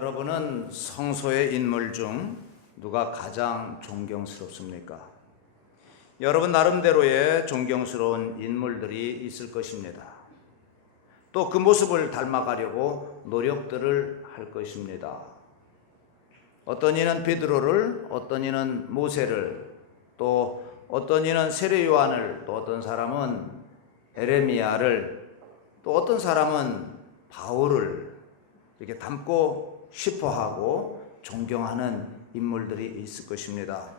여러분은 성소의 인물 중 누가 가장 존경스럽습니까? 여러분 나름대로의 존경스러운 인물들이 있을 것입니다. 또 그 모습을 닮아가려고 노력들을 할 것입니다. 어떤 이는 베드로를, 어떤 이는 모세를, 또 어떤 이는 세례 요한을, 또 어떤 사람은 에레미야를, 또 어떤 사람은 바울을 이렇게 닮고 싶어하고 존경하는 인물들이 있을 것입니다.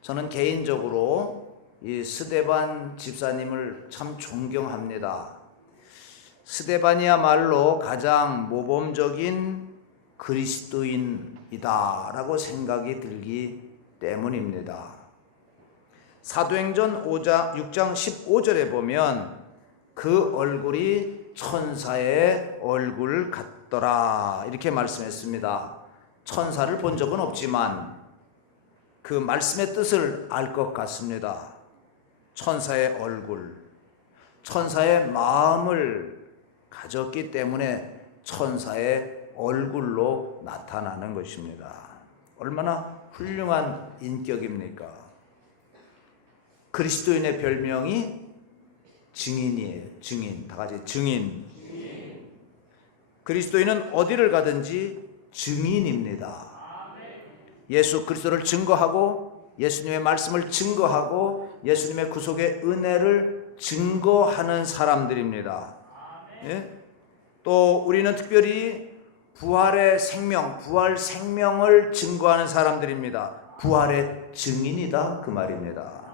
저는 개인적으로 이 스데반 집사님을 참 존경합니다. 스데반이야말로 가장 모범적인 그리스도인이다라고 생각이 들기 때문입니다. 사도행전 6장 15절에 보면 그 얼굴이 천사의 얼굴 같더라 이렇게 말씀했습니다. 천사를 본 적은 없지만 그 말씀의 뜻을 알 것 같습니다. 천사의 얼굴, 천사의 마음을 가졌기 때문에 천사의 얼굴로 나타나는 것입니다. 얼마나 훌륭한 인격입니까? 그리스도인의 별명이 증인이에요. 증인. 다 같이 증인. 그리스도인은 어디를 가든지 증인입니다. 예수 그리스도를 증거하고 예수님의 말씀을 증거하고 예수님의 구속의 은혜를 증거하는 사람들입니다. 예? 또 우리는 특별히 부활의 생명, 부활 생명을 증거하는 사람들입니다. 부활의 증인이다 그 말입니다.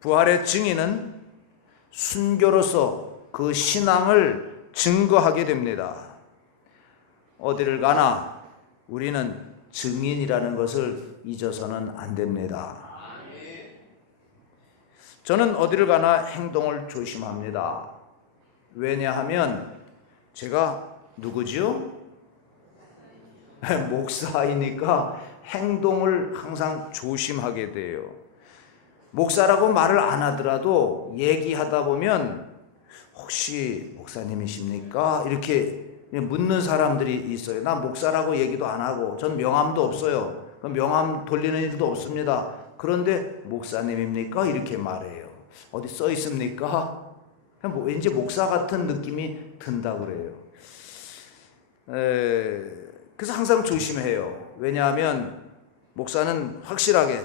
부활의 증인은 순교로서 그 신앙을 증거하게 됩니다. 어디를 가나 우리는 증인이라는 것을 잊어서는 안 됩니다. 저는 어디를 가나 행동을 조심합니다. 왜냐하면 제가 누구지요? 목사이니까 행동을 항상 조심하게 돼요. 목사라고 말을 안 하더라도 얘기하다 보면 혹시 목사님이십니까? 이렇게 묻는 사람들이 있어요. 나 목사라고 얘기도 안 하고 전 명함도 없어요. 명함 돌리는 일도 없습니다. 그런데 목사님입니까? 이렇게 말해요. 어디 써 있습니까? 왠지 목사 같은 느낌이 든다고 그래요. 그래서 항상 조심해요. 왜냐하면 목사는 확실하게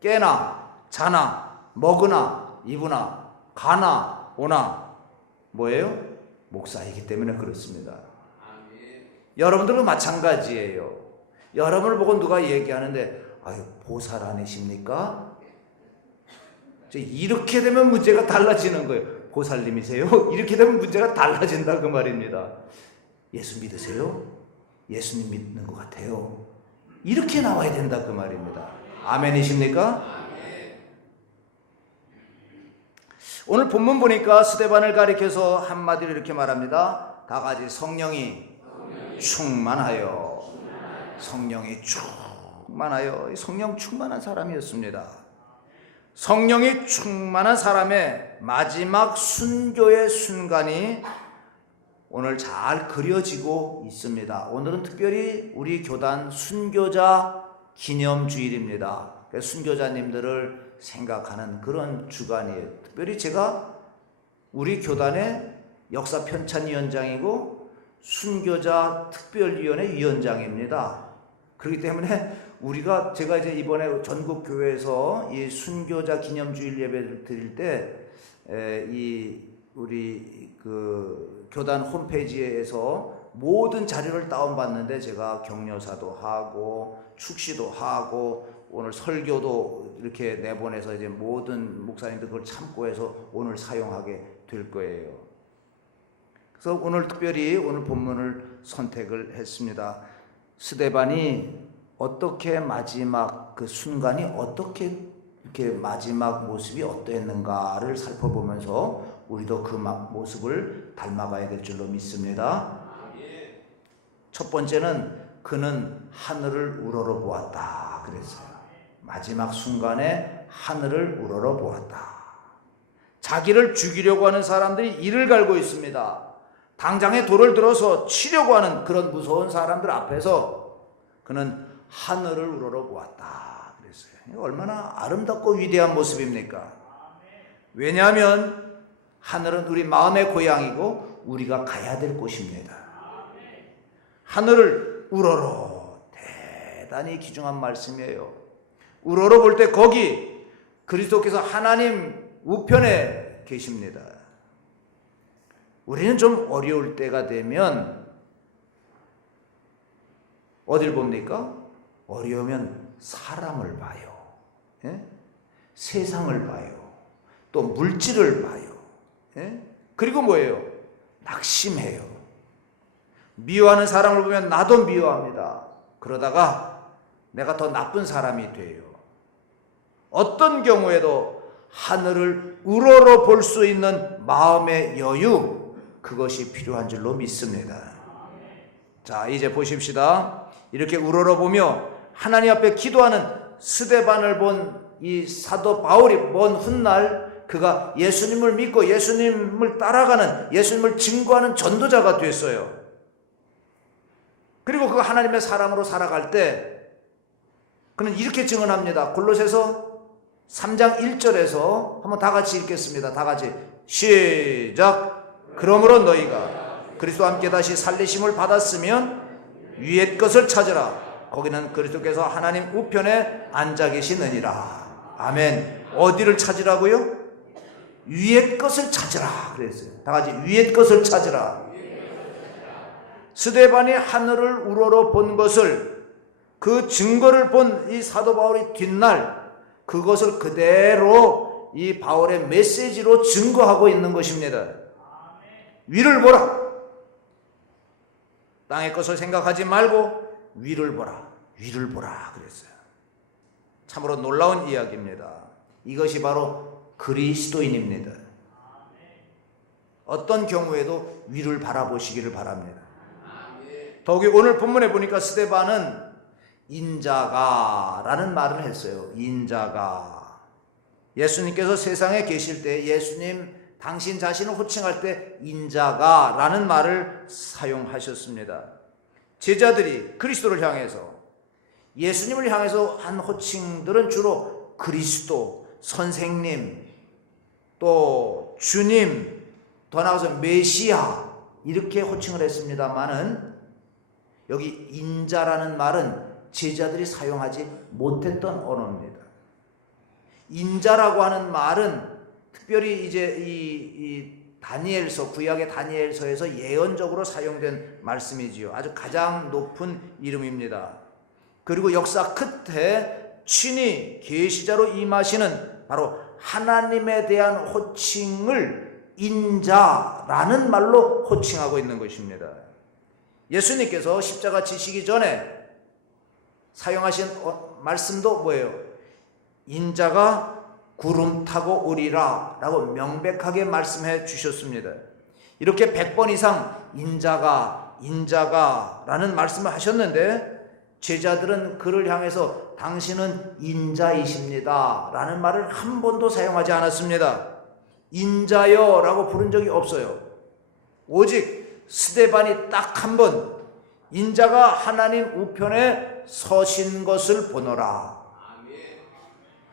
깨나 자나 먹으나 입으나 가나 오나 뭐예요? 목사이기 때문에 그렇습니다. 여러분들도 마찬가지예요. 여러분을 보고 누가 얘기하는데 아유 보살 아니십니까? 이렇게 되면 문제가 달라지는 거예요. 보살님이세요? 이렇게 되면 문제가 달라진다 그 말입니다. 예수 믿으세요? 예수님 믿는 것 같아요. 이렇게 나와야 된다 그 말입니다. 아멘이십니까? 오늘 본문 보니까 스데반을 가리켜서 한마디로 이렇게 말합니다. 다 같이 성령이 충만하여, 성령이 충만하여, 성령 충만한 사람이었습니다. 성령이 충만한 사람의 마지막 순교의 순간이 오늘 잘 그려지고 있습니다. 오늘은 특별히 우리 교단 순교자 기념주일입니다. 순교자님들을 생각하는 그런 주간이에요. 특별히 제가 우리 교단의 역사 편찬위원장이고 순교자 특별위원회 위원장입니다. 그렇기 때문에 제가 이제 이번에 전국 교회에서 이 순교자 기념주일 예배를 드릴 때 우리 그 교단 홈페이지에서 모든 자료를 다운받는데 제가 격려사도 하고 축시도 하고 오늘 설교도 이렇게 내보내서 이제 모든 목사님들 그걸 참고해서 오늘 사용하게 될 거예요. 그래서 오늘 특별히 오늘 본문을 선택을 했습니다. 스데반이 어떻게 마지막 그 순간이 어떻게 이렇게 마지막 모습이 어떠했는가를 살펴보면서 우리도 그 모습을 닮아가야 될 줄로 믿습니다. 첫 번째는 그는 하늘을 우러러 보았다 그랬어요. 마지막 순간에 하늘을 우러러 보았다. 자기를 죽이려고 하는 사람들이 이를 갈고 있습니다. 당장에 돌을 들어서 치려고 하는 그런 무서운 사람들 앞에서 그는 하늘을 우러러보았다 그랬어요. 이거 얼마나 아름답고 위대한 모습입니까? 왜냐하면 하늘은 우리 마음의 고향이고 우리가 가야 될 곳입니다. 하늘을 우러러, 대단히 귀중한 말씀이에요. 우러러 볼 때 거기 그리스도께서 하나님 우편에 계십니다. 우리는 좀 어려울 때가 되면 어딜 봅니까? 어려우면 사람을 봐요. 예? 세상을 봐요. 또 물질을 봐요. 예? 그리고 뭐예요? 낙심해요. 미워하는 사람을 보면 나도 미워합니다. 그러다가 내가 더 나쁜 사람이 돼요. 어떤 경우에도 하늘을 우러러 볼 수 있는 마음의 여유, 그것이 필요한 줄로 믿습니다. 자, 이제 보십시다. 이렇게 우러러 보며 하나님 앞에 기도하는 스데반을 본 이 사도 바울이 먼 훗날 그가 예수님을 믿고 예수님을 따라가는, 예수님을 증거하는 전도자가 됐어요. 그리고 그가 하나님의 사람으로 살아갈 때 그는 이렇게 증언합니다. 골로새서 3장 1절에서 한번 다 같이 읽겠습니다. 다 같이 시작. 그러므로 너희가 그리스도와 함께 다시 살리심을 받았으면 위의 것을 찾으라. 거기는 그리스도께서 하나님 우편에 앉아 계시느니라. 아멘. 어디를 찾으라고요? 위의 것을 찾으라 그랬어요. 다 같이 위의 것을 찾으라. 스데반이 하늘을 우러러 본 것을, 그 증거를 본 이 사도 바울이 뒷날 그것을 그대로 이 바울의 메시지로 증거하고 있는 것입니다. 위를 보라. 땅의 것을 생각하지 말고 위를 보라. 위를 보라 그랬어요. 참으로 놀라운 이야기입니다. 이것이 바로 그리스도인입니다. 어떤 경우에도 위를 바라보시기를 바랍니다. 더욱이 오늘 본문에 보니까 스데반은 인자가라는 말을 했어요. 인자가. 예수님께서 세상에 계실 때 예수님 당신 자신을 호칭할 때 인자가라는 말을 사용하셨습니다. 제자들이 그리스도를 향해서, 예수님을 향해서 한 호칭들은 주로 그리스도, 선생님, 또 주님, 더 나아가서 메시아 이렇게 호칭을 했습니다마는 여기 인자라는 말은 제자들이 사용하지 못했던 언어입니다. 인자라고 하는 말은 특별히 이제 이 다니엘서, 구약의 다니엘서에서 예언적으로 사용된 말씀이지요. 아주 가장 높은 이름입니다. 그리고 역사 끝에 친히 계시자로 임하시는 바로 하나님에 대한 호칭을 인자라는 말로 호칭하고 있는 것입니다. 예수님께서 십자가 지시기 전에 사용하신 말씀도 뭐예요? 인자가 구름 타고 오리라 라고 명백하게 말씀해 주셨습니다. 이렇게 100번 이상 인자가 라는 말씀을 하셨는데 제자들은 그를 향해서 당신은 인자이십니다 라는 말을 한 번도 사용하지 않았습니다. 인자여 라고 부른 적이 없어요. 오직 스데반이 딱 한 번 인자가 하나님 우편에 서신 것을 보노라.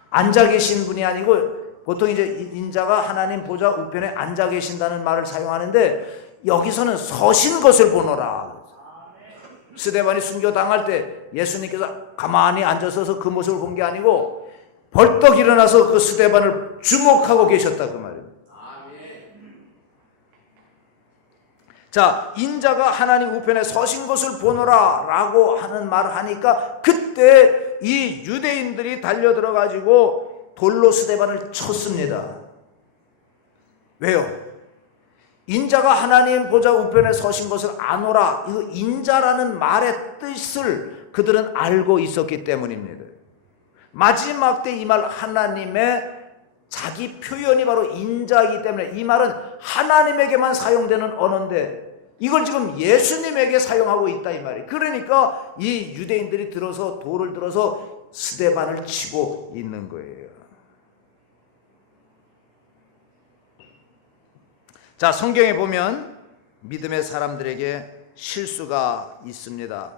앉아 계신 분이 아니고 보통 이제 인자가 하나님 보좌 우편에 앉아 계신다는 말을 사용하는데 여기서는 서신 것을 보노라. 스데반이 순교당할 때 예수님께서 가만히 앉아서서 그 모습을 본 게 아니고 벌떡 일어나서 그 스데반을 주목하고 계셨다 그 말이에요. 자, 인자가 하나님 우편에 서신 것을 보노라 라고 하는 말을 하니까 그때 이 유대인들이 달려들어 가지고 돌로 스데반을 쳤습니다. 왜요? 인자가 하나님 보좌 우편에 서신 것을 아노라. 이거 인자라는 말의 뜻을 그들은 알고 있었기 때문입니다. 마지막 때 이 말 하나님의 자기 표현이 바로 인자이기 때문에 이 말은 하나님에게만 사용되는 언어인데 이걸 지금 예수님에게 사용하고 있다 이 말이에요. 그러니까 이 유대인들이 들어서 돌을 들어서 스데반을 치고 있는 거예요. 자, 성경에 보면 믿음의 사람들에게 실수가 있습니다.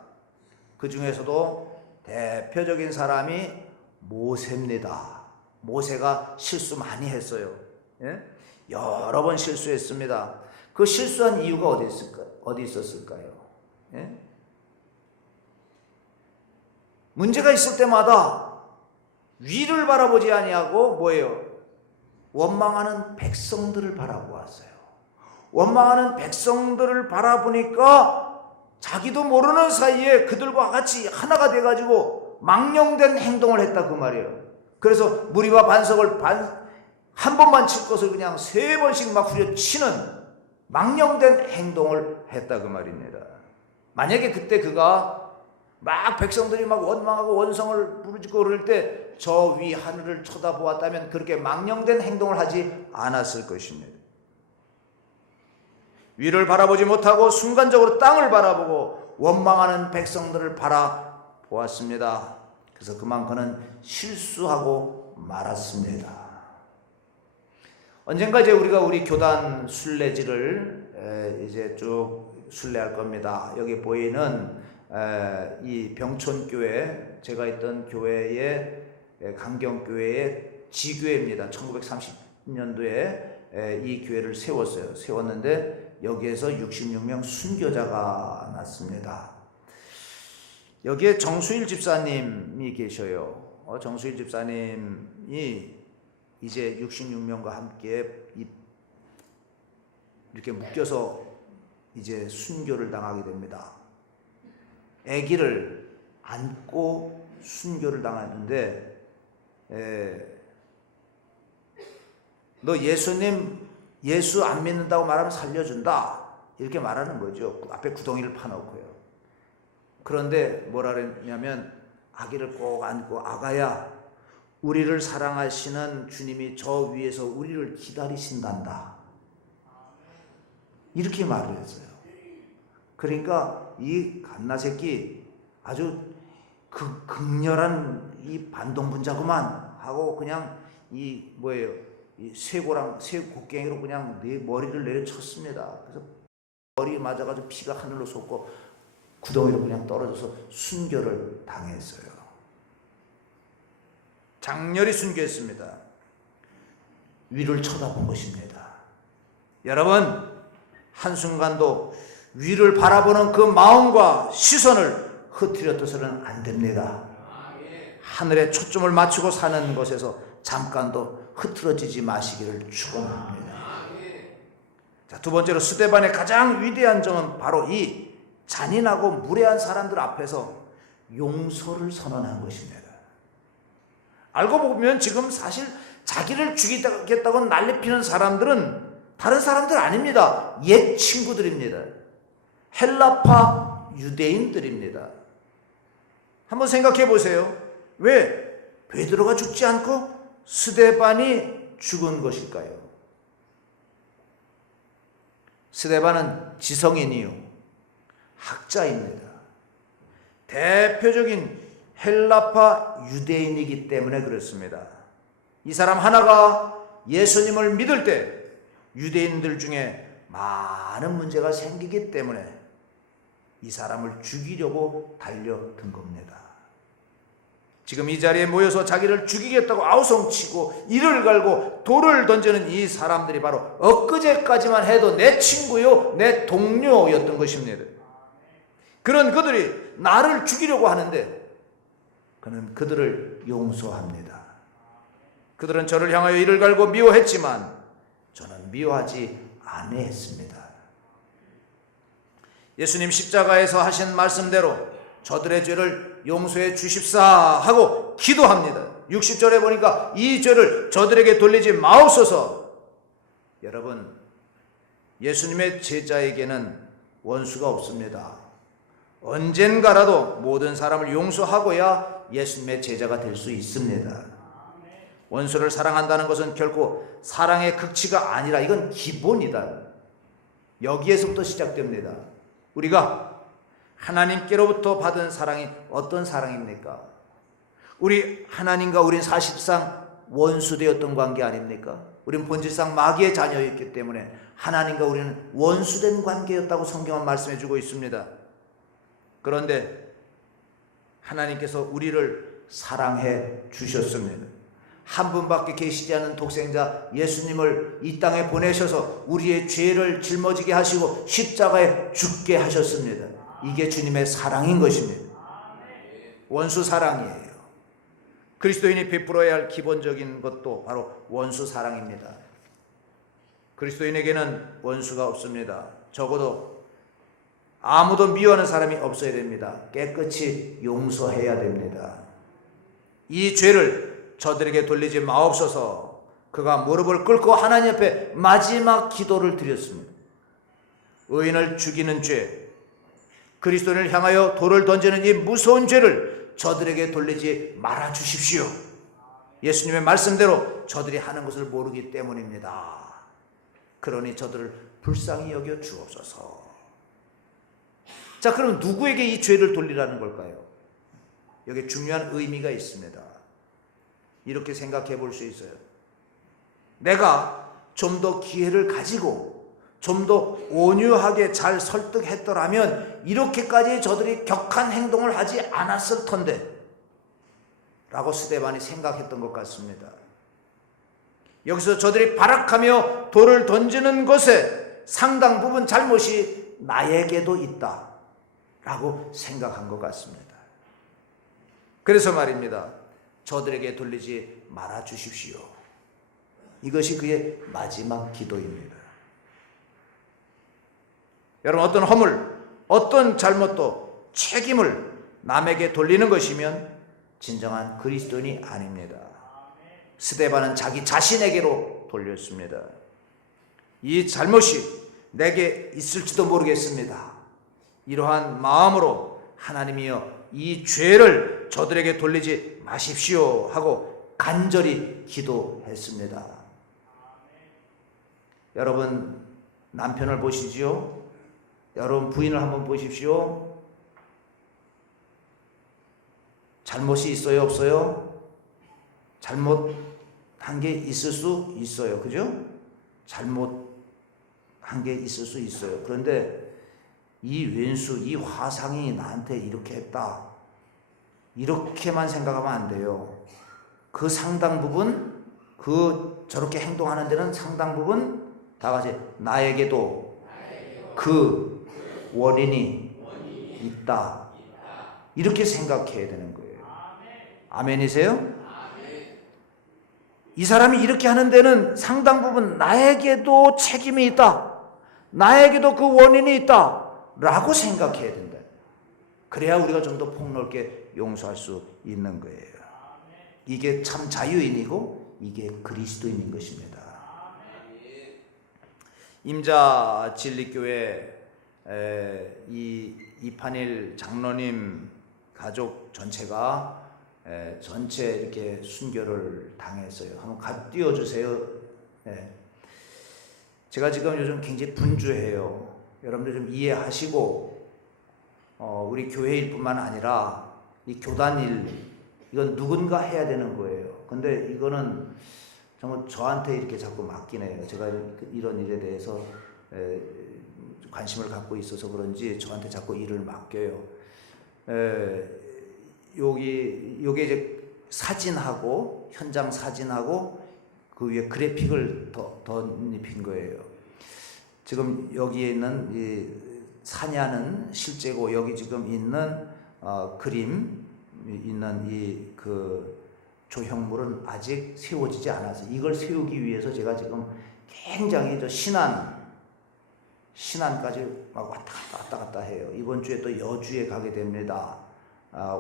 그 중에서도 대표적인 사람이 모세입니다. 모세가 실수 많이 했어요. 예? 여러 번 실수했습니다. 그 실수한 이유가 어디 있었을까요? 예? 문제가 있을 때마다 위를 바라보지 아니하고 뭐예요? 원망하는 백성들을 바라보았어요. 원망하는 백성들을 바라보니까 자기도 모르는 사이에 그들과 같이 하나가 돼가지고 망령된 행동을 했다 그 말이에요. 그래서 무리와 반석을 한 번만 칠 것을 그냥 3번씩 막 후려치는 망령된 행동을 했다 그 말입니다. 만약에 그때 그가 막 백성들이 막 원망하고 원성을 부르짖고 그럴 때 저 위 하늘을 쳐다보았다면 그렇게 망령된 행동을 하지 않았을 것입니다. 위를 바라보지 못하고 순간적으로 땅을 바라보고 원망하는 백성들을 바라보았습니다. 그래서 그만 그는 실수하고 말았습니다. 언젠가 이제 우리가 우리 교단 순례지를 이제 쭉 순례할 겁니다. 여기 보이는 이 병촌교회, 제가 있던 교회의 강경교회의 지교회입니다. 1930년도에 이 교회를 세웠는데 여기에서 66명 순교자가 났습니다. 여기에 정수일 집사님이 계셔요. 정수일 집사님이 이제 66명과 함께 이렇게 묶여서 이제 순교를 당하게 됩니다. 아기를 안고 순교를 당하는데 너 예수 안 믿는다고 말하면 살려준다 이렇게 말하는 거죠. 앞에 구덩이를 파놓고요. 그런데 뭐라 그랬냐면 아기를 꼭 안고 아가야 우리를 사랑하시는 주님이 저 위에서 우리를 기다리신단다 이렇게 말을 했어요. 그러니까 이 갓나새끼 아주 극렬한 이 반동분자구만 하고 그냥 이 쇠곡갱이로 그냥 내 머리를 내려쳤습니다. 그래서 머리 맞아가지고 피가 하늘로 솟고 구덩이로 그냥 떨어져서 순교를 당했어요. 장렬히 순교했습니다. 위를 쳐다본 것입니다. 여러분 한순간도 위를 바라보는 그 마음과 시선을 흐트려둬서는 안 됩니다. 하늘에 초점을 맞추고 사는 것에서 잠깐도 흐트러지지 마시기를 축원합니다. 자, 두 번째로 스데반의 가장 위대한 점은 바로 이 잔인하고 무례한 사람들 앞에서 용서를 선언한 것입니다. 알고 보면 지금 사실 자기를 죽이겠다고 난리피는 사람들은 다른 사람들 아닙니다. 옛 친구들입니다. 헬라파 유대인들입니다. 한번 생각해 보세요. 왜 베드로가 죽지 않고 스데반이 죽은 것일까요? 스데반은 지성인이요 학자입니다. 대표적인 헬라파 유대인이기 때문에 그렇습니다. 이 사람 하나가 예수님을 믿을 때 유대인들 중에 많은 문제가 생기기 때문에 이 사람을 죽이려고 달려든 겁니다. 지금 이 자리에 모여서 자기를 죽이겠다고 아우성치고 이를 갈고 돌을 던지는 이 사람들이 바로 엊그제까지만 해도 내 친구요 내 동료였던 것입니다. 그런 그들이 나를 죽이려고 하는데 그는 그들을 용서합니다. 그들은 저를 향하여 이를 갈고 미워했지만 저는 미워하지 아니했습니다. 예수님 십자가에서 하신 말씀대로 저들의 죄를 용서해 주십사 하고 기도합니다. 60절에 보니까 이 죄를 저들에게 돌리지 마옵소서. 여러분, 예수님의 제자에게는 원수가 없습니다. 언젠가라도 모든 사람을 용서하고야 예수님의 제자가 될 수 있습니다. 원수를 사랑한다는 것은 결코 사랑의 극치가 아니라 이건 기본이다. 여기에서부터 시작됩니다. 우리가 하나님께로부터 받은 사랑이 어떤 사랑입니까? 우리 하나님과 우리는 사실상 원수되었던 관계 아닙니까? 우리는 본질상 마귀의 자녀였기 때문에 하나님과 우리는 원수된 관계였다고 성경은 말씀해 주고 있습니다. 그런데 하나님께서 우리를 사랑해 주셨습니다. 한 분밖에 계시지 않은 독생자 예수님을 이 땅에 보내셔서 우리의 죄를 짊어지게 하시고 십자가에 죽게 하셨습니다. 이게 주님의 사랑인 것입니다. 원수 사랑이에요. 그리스도인이 베풀어야 할 기본적인 것도 바로 원수 사랑입니다. 그리스도인에게는 원수가 없습니다. 적어도 아무도 미워하는 사람이 없어야 됩니다. 깨끗이 용서해야 됩니다. 이 죄를 저들에게 돌리지 마옵소서. 그가 무릎을 꿇고 하나님 앞에 마지막 기도를 드렸습니다. 의인을 죽이는 죄, 그리스도인을 향하여 돌을 던지는 이 무서운 죄를 저들에게 돌리지 말아 주십시오. 예수님의 말씀대로 저들이 하는 것을 모르기 때문입니다. 그러니 저들을 불쌍히 여겨 주옵소서. 자, 그럼 누구에게 이 죄를 돌리라는 걸까요? 여기에 중요한 의미가 있습니다. 이렇게 생각해 볼 수 있어요. 내가 좀 더 기회를 가지고 좀 더 온유하게 잘 설득했더라면 이렇게까지 저들이 격한 행동을 하지 않았을 텐데 라고 스데반이 생각했던 것 같습니다. 여기서 저들이 발악하며 돌을 던지는 것에 상당 부분 잘못이 나에게도 있다 라고 생각한 것 같습니다. 그래서 말입니다. 저들에게 돌리지 말아 주십시오. 이것이 그의 마지막 기도입니다. 여러분, 어떤 허물, 어떤 잘못도 책임을 남에게 돌리는 것이면 진정한 그리스도인이 아닙니다. 스데반은 자기 자신에게로 돌렸습니다. 이 잘못이 내게 있을지도 모르겠습니다. 이러한 마음으로 하나님이여 이 죄를 저들에게 돌리지 마십시오 하고 간절히 기도했습니다. 여러분, 남편을 보시지요? 여러분, 부인을 한번 보십시오. 잘못이 있어요, 없어요? 잘못한 게 있을 수 있어요. 그죠? 잘못한 게 있을 수 있어요. 그런데 이 왼수, 이 화상이 나한테 이렇게 했다, 이렇게만 생각하면 안 돼요. 그 상당 부분, 저렇게 행동하는 데는 상당 부분 다 같이 나에게도 그 원인이 있다, 이렇게 생각해야 되는 거예요. 아멘이세요? 이 사람이 이렇게 하는 데는 상당 부분 나에게도 책임이 있다, 나에게도 그 원인이 있다 라고 생각해야 된다. 그래야 우리가 좀 더 폭넓게 용서할 수 있는 거예요. 이게 참 자유인이고 이게 그리스도인인 것입니다. 임자 진리교회 이판일 장로님 가족 전체가 전체 이렇게 순교를 당했어요. 한번 띄워주세요. 제가 지금 요즘 굉장히 분주해요. 여러분들 좀 이해하시고 우리 교회일 뿐만 아니라 이 교단일, 이건 누군가 해야 되는 거예요. 근데 이거는 정말 저한테 이렇게 자꾸 맡기네요. 제가 이런 일에 대해서 관심을 갖고 있어서 그런지 저한테 자꾸 일을 맡겨요. 요게 이제 사진하고, 현장 사진하고 그 위에 그래픽을 덧입힌 거예요. 지금 여기에 있는 이 사냐는 실제고, 여기 지금 있는 그림 있는 이 그 조형물은 아직 세워지지 않아서, 이걸 세우기 위해서 제가 지금 굉장히 신안까지 막 왔다 갔다 해요. 이번 주에 또 여주에 가게 됩니다.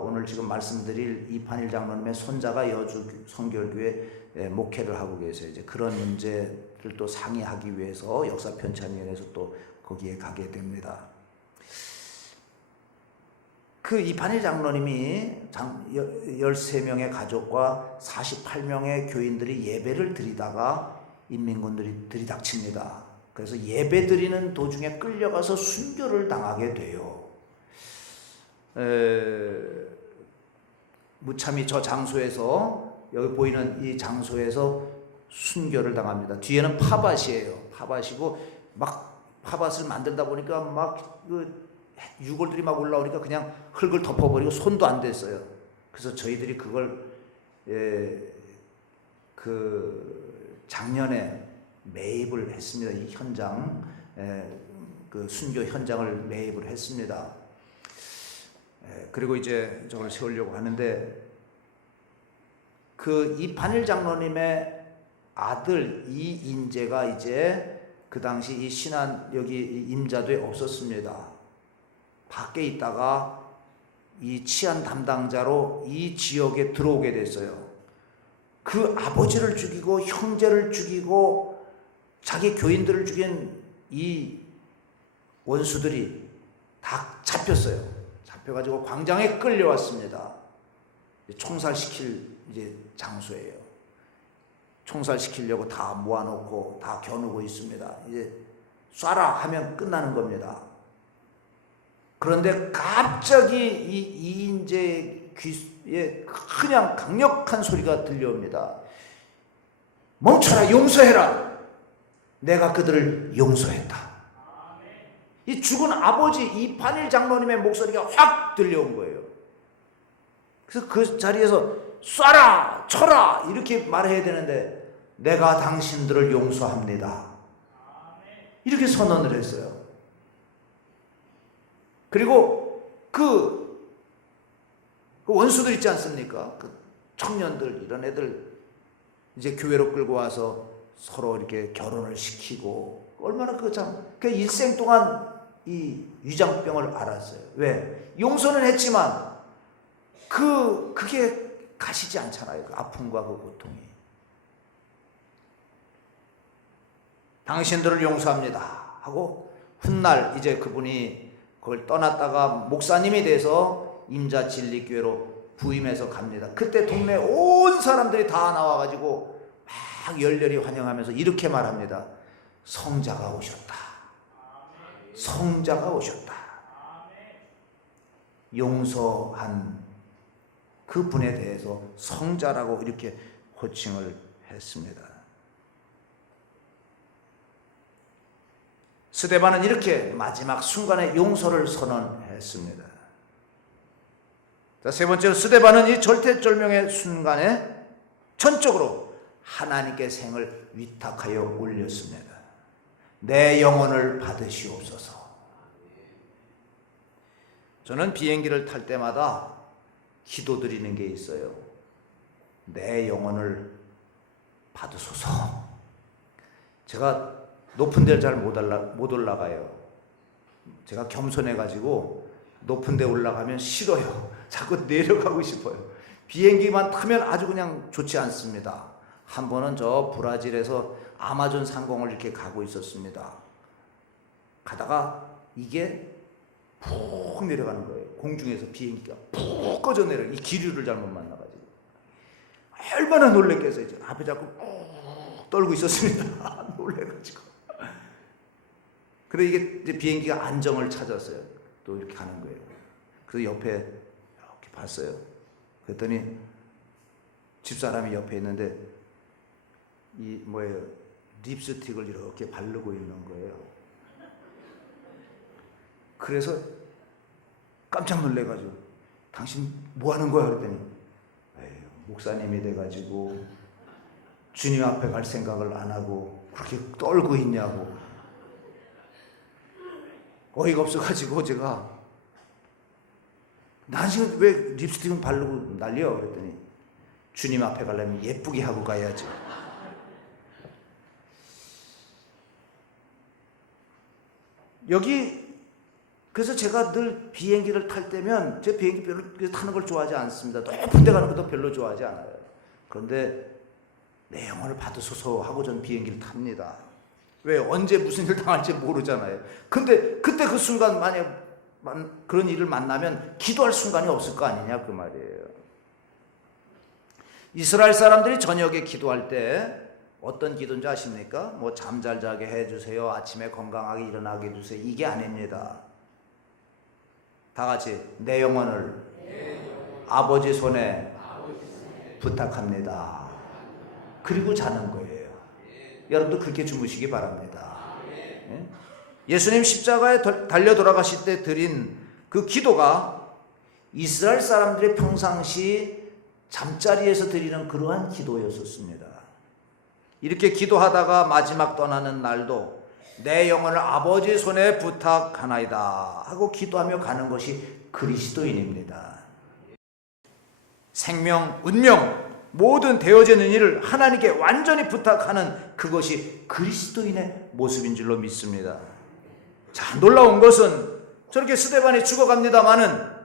오늘 지금 말씀드릴 이판일 장로님의 손자가 여주 성결교회 목회를 하고 계세요. 이제 그런 문제를 또 상의하기 위해서 역사편찬위원회에서 또 거기에 가게 됩니다. 그 이판일 장로님이 13명의 가족과 48명의 교인들이 예배를 드리다가 인민군들이 들이닥칩니다. 그래서 예배 드리는 도중에 끌려가서 순교를 당하게 돼요. 무참히 저 장소에서, 여기 보이는 이 장소에서 순교를 당합니다. 뒤에는 파밭이에요. 파밭이고 막 파밭을 만들다 보니까 막 그 유골들이 막 올라오니까 그냥 흙을 덮어버리고 손도 안 댔어요. 그래서 저희들이 그걸 그 작년에 매입을 했습니다. 이 현장, 그 순교 현장을 매입을 했습니다. 그리고 이제 저걸 세우려고 하는데 그 이판일 장로님의 아들 이인재가 이제 그 당시 이 신안 여기 임자도에 없었습니다. 밖에 있다가 이 치안 담당자로 이 지역에 들어오게 됐어요. 그 아버지를 죽이고 형제를 죽이고 자기 교인들을 죽인 이 원수들이 다 잡혔어요. 잡혀가지고 광장에 끌려왔습니다. 총살시킬 이제 장소예요. 총살시키려고 다 모아놓고 다 겨누고 있습니다. 이제 쏴라 하면 끝나는 겁니다. 그런데 갑자기 이 이인재 귀에 그냥 강력한 소리가 들려옵니다. 멈춰라, 용서해라. 내가 그들을 용서했다. 이 죽은 아버지 이판일 장로님의 목소리가 확 들려온 거예요. 그래서 그 자리에서 쏴라, 쳐라 이렇게 말해야 되는데 내가 당신들을 용서합니다. 이렇게 선언을 했어요. 그리고 그 원수들 있지 않습니까? 그 청년들 이런 애들 이제 교회로 끌고 와서 서로 이렇게 결혼을 시키고 얼마나 그 일생 동안 이 위장병을 앓았어요. 왜? 용서는 했지만 그게 가시지 않잖아요. 그 아픔과 그 고통이. 당신들을 용서합니다 하고 훗날 이제 그분이 그걸 떠났다가 목사님이 돼서 임자진리교회로 부임해서 갑니다. 그때 동네 온 사람들이 다 나와가지고 막 열렬히 환영하면서 이렇게 말합니다. 성자가 오셨다. 성자가 오셨다. 용서한 그 분에 대해서 성자라고 이렇게 호칭을 했습니다. 스데반은 이렇게 마지막 순간에 용서를 선언했습니다. 자, 세 번째로 스데반은 이 절대절명의 순간에 전적으로 하나님께 생을 위탁하여 올렸습니다. 내 영혼을 받으시옵소서. 저는 비행기를 탈 때마다 기도드리는 게 있어요. 내 영혼을 받으소서. 제가 높은 데를 잘 못 올라가요. 제가 겸손해가지고 높은 데 올라가면 싫어요. 자꾸 내려가고 싶어요. 비행기만 타면 아주 그냥 좋지 않습니다. 한 번은 저 브라질에서 아마존 상공을 이렇게 가고 있었습니다. 가다가 이게 푹 내려가는 거예요. 공중에서 비행기가 푹 꺼져 내려. 이 기류를 잘못 만나가지고 얼마나 놀랬겠어요. 앞에 자꾸 꾹 떨고 있었습니다. 놀래가지고. 근데 이게 이제 비행기가 안정을 찾았어요. 또 이렇게 가는 거예요. 그래서 옆에 이렇게 봤어요. 그랬더니 집사람이 옆에 있는데 이 립스틱을 이렇게 바르고 있는 거예요. 그래서 깜짝 놀래가지고 당신 뭐 하는 거야? 그랬더니 목사님이 돼가지고 주님 앞에 갈 생각을 안 하고 그렇게 떨고 있냐고. 어이가 없어가지고 제가 난 지금 왜 립스틱은 바르고 난리야? 그랬더니 주님 앞에 가려면 예쁘게 하고 가야지. 여기 그래서 제가 늘 비행기를 탈 때면 제 비행기 별로 타는 걸 좋아하지 않습니다. 높은 데 가는 것도 별로 좋아하지 않아요. 그런데 내 영혼을 받으소서 하고 전 비행기를 탑니다. 왜? 언제 무슨 일 당할지 모르잖아요. 근데 그때 그 순간 만약 그런 일을 만나면 기도할 순간이 없을 거 아니냐 그 말이에요. 이스라엘 사람들이 저녁에 기도할 때 어떤 기도인지 아십니까? 뭐 잠 잘 자게 해주세요. 아침에 건강하게 일어나게 해주세요. 이게 아닙니다. 다 같이 내 영혼을 아버지 손에 부탁합니다. 그리고 자는 거예요. 여러분도 그렇게 주무시기 바랍니다. 예? 예수님 십자가에 달려 돌아가실 때 드린 그 기도가 이스라엘 사람들의 평상시 잠자리에서 드리는 그러한 기도였었습니다. 이렇게 기도하다가 마지막 떠나는 날도 내 영혼을 아버지 손에 부탁하나이다 하고 기도하며 가는 것이 그리스도인입니다. 생명, 운명, 모든 되어지는 일을 하나님께 완전히 부탁하는 그것이 그리스도인의 모습인 줄로 믿습니다. 자, 놀라운 것은 저렇게 스데반이 죽어갑니다마는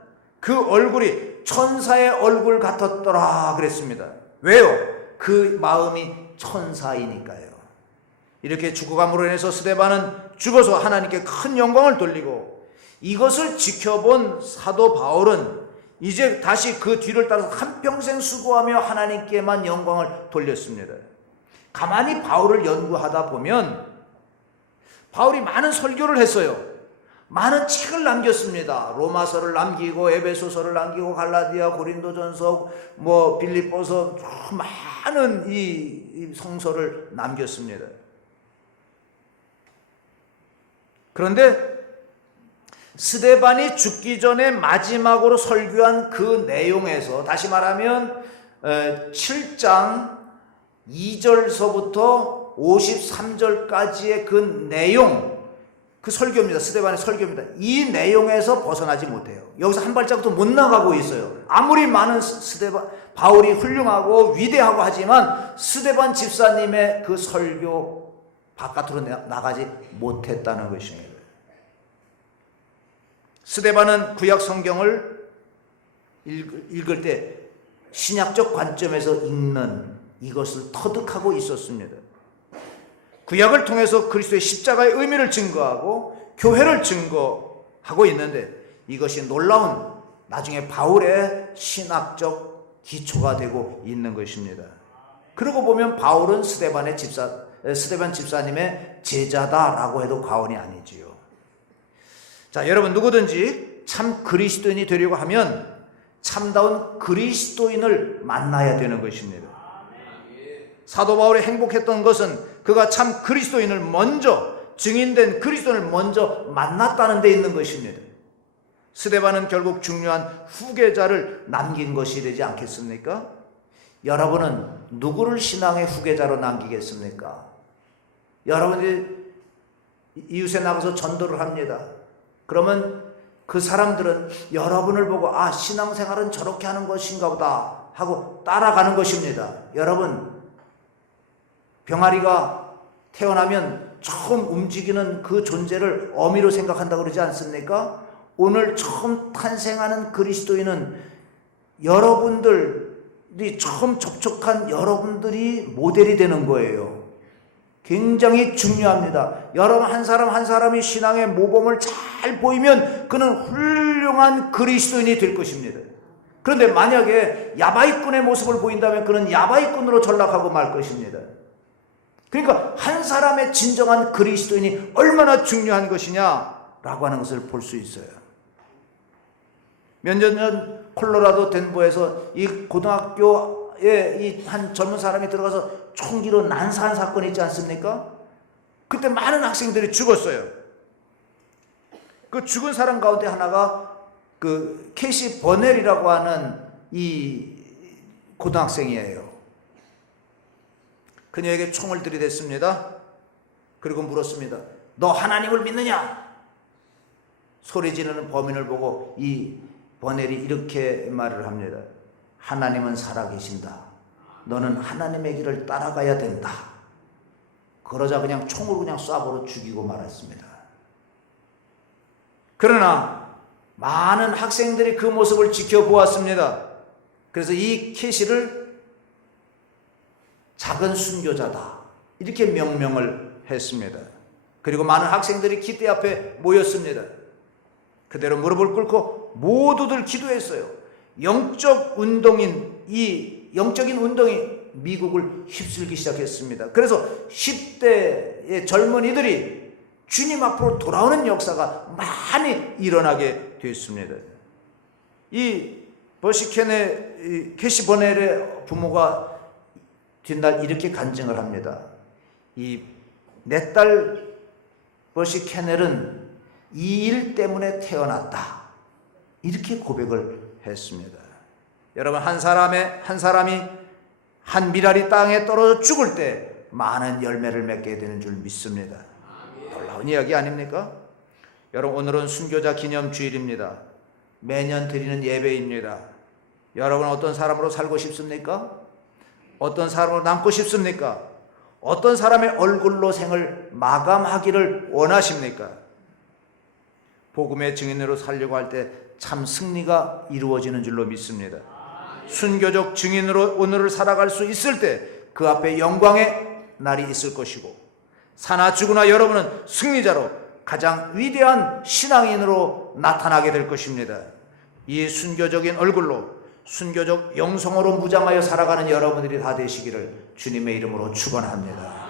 그 얼굴이 천사의 얼굴 같았더라 그랬습니다. 왜요? 그 마음이 천사이니까요. 이렇게 죽어감으로 인해서 스데반은 죽어서 하나님께 큰 영광을 돌리고, 이것을 지켜본 사도 바울은 이제 다시 그 뒤를 따라서 한평생 수고하며 하나님께만 영광을 돌렸습니다. 가만히 바울을 연구하다 보면 바울이 많은 설교를 했어요. 많은 책을 남겼습니다. 로마서를 남기고 에베소서를 남기고 갈라디아, 고린도전서, 빌립보서, 많은 이 성서를 남겼습니다. 그런데 스데반이 죽기 전에 마지막으로 설교한 그 내용에서, 다시 말하면 7장 2절서부터 53절까지의 그 내용, 그 설교입니다. 스데반의 설교입니다. 이 내용에서 벗어나지 못해요. 여기서 한 발짝도 못 나가고 있어요. 아무리 많은 바울이 훌륭하고 위대하고 하지만 스데반 집사님의 그 설교 바깥으로 나가지 못했다는 것입니다. 스데반은 구약 성경을 읽을 때 신약적 관점에서 읽는 이것을 터득하고 있었습니다. 구약을 통해서 그리스도의 십자가의 의미를 증거하고 교회를 증거하고 있는데, 이것이 놀라운 나중에 바울의 신학적 기초가 되고 있는 것입니다. 그러고 보면 바울은 스데반 집사님의 제자다라고 해도 과언이 아니지요. 자, 여러분, 누구든지 참 그리스도인이 되려고 하면 참다운 그리스도인을 만나야 되는 것입니다. 사도 바울이 행복했던 것은 그가 참 그리스도인을 먼저, 증인된 그리스도인을 먼저 만났다는 데 있는 것입니다. 스데반은 결국 중요한 후계자를 남긴 것이 되지 않겠습니까? 여러분은 누구를 신앙의 후계자로 남기겠습니까? 여러분이 이웃에 나가서 전도를 합니다. 그러면 그 사람들은 여러분을 보고 신앙생활은 저렇게 하는 것인가 보다 하고 따라가는 것입니다. 여러분, 병아리가 태어나면 처음 움직이는 그 존재를 어미로 생각한다고 그러지 않습니까? 오늘 처음 탄생하는 그리스도인은 여러분들이 처음 접촉한 여러분들이 모델이 되는 거예요. 굉장히 중요합니다. 여러분 한 사람 한 사람이 신앙의 모범을 잘 보이면 그는 훌륭한 그리스도인이 될 것입니다. 그런데 만약에 야바이꾼의 모습을 보인다면 그는 야바이꾼으로 전락하고 말 것입니다. 그러니까 한 사람의 진정한 그리스도인이 얼마나 중요한 것이냐라고 하는 것을 볼 수 있어요. 몇 년 전 콜로라도 덴버에서 이 고등학교에 이 한 젊은 사람이 들어가서 총기로 난사한 사건이 있지 않습니까? 그때 많은 학생들이 죽었어요. 그 죽은 사람 가운데 하나가 그 캐시 버넬이라고 하는 이 고등학생이에요. 그녀에게 총을 들이댔습니다. 그리고 물었습니다. 너 하나님을 믿느냐? 소리 지르는 범인을 보고 이 버넬이 이렇게 말을 합니다. 하나님은 살아계신다. 너는 하나님의 길을 따라가야 된다. 그러자 그냥 총으로 그냥 쏴버려 죽이고 말았습니다. 그러나 많은 학생들이 그 모습을 지켜보았습니다. 그래서 이 캐시를 작은 순교자다 이렇게 명명을 했습니다. 그리고 많은 학생들이 기대 앞에 모였습니다. 그대로 무릎을 꿇고 모두들 기도했어요. 영적인 운동이 미국을 휩쓸기 시작했습니다. 그래서 10대의 젊은이들이 주님 앞으로 돌아오는 역사가 많이 일어나게 됐습니다. 이 캐시 버넬의 부모가 뒷날 이렇게 간증을 합니다. 이 내 딸 버시 캐넬은 이 일 때문에 태어났다. 이렇게 고백을 했습니다. 여러분, 한 사람이 한 미랄이 땅에 떨어져 죽을 때 많은 열매를 맺게 되는 줄 믿습니다. 놀라운 이야기 아닙니까? 여러분, 오늘은 순교자 기념 주일입니다. 매년 드리는 예배입니다. 여러분, 어떤 사람으로 살고 싶습니까? 어떤 사람으로 남고 싶습니까? 어떤 사람의 얼굴로 생을 마감하기를 원하십니까? 복음의 증인으로 살려고 할 때 참 승리가 이루어지는 줄로 믿습니다. 순교적 증인으로 오늘을 살아갈 수 있을 때 그 앞에 영광의 날이 있을 것이고, 사나 죽으나 여러분은 승리자로 가장 위대한 신앙인으로 나타나게 될 것입니다. 이 순교적인 얼굴로, 순교적 영성으로 무장하여 살아가는 여러분들이 다 되시기를 주님의 이름으로 축원합니다.